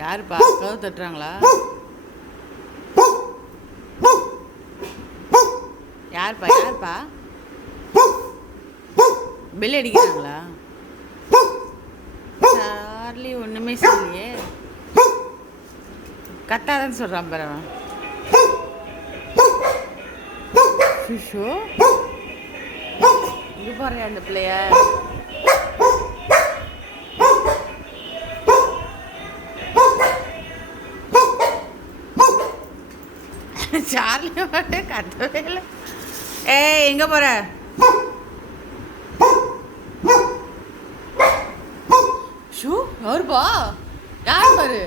யாருப்பா கதவு தட்டுறாங்களா? யாருப்பா யாருப்பா பெல் அடிக்கிறாங்களா? சார்லி ஒன்றுமே சொல்லியே, கத்தாதன்னு சொல்கிறான் பாரு அவன். ஷிஷோ இது பாரு அந்த பிள்ளைய. சார்லி மட்டும் கத்தவே இல்லை. ஏய் எங்கே போகிற? ஷூ யாருப்பா? யார் பாரு?